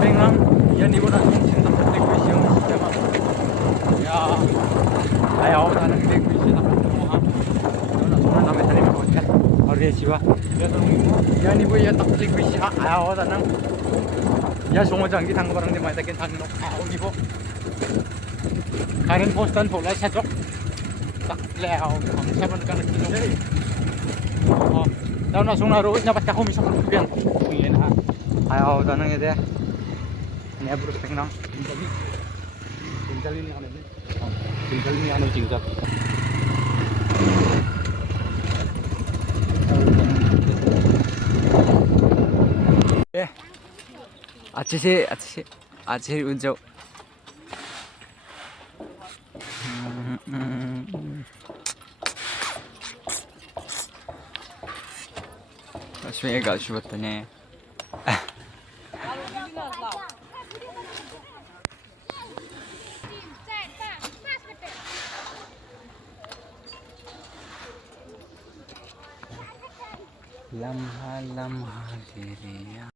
pengang ya ni bona cinta penting vision tema ya ayo na nang penting vision na mo ha na sona na metali mo ya aure siwa ya ni bo ya tak penting vision ayo na nang ya songo jang gi thang barang ni mai ta ken thang no ayo ni bo karen postan phola sa chok tak leo ang saban kan kilo oh daw na sona ro na pat ka ko mi sa biang ngin ha ayo da nang ide ne bro pengnang tinggal ini kan ini tinggal ini anu tinggal अच्छे से उन जाओ उसमें एक आशु बताने लम्हा लम्हा तेरे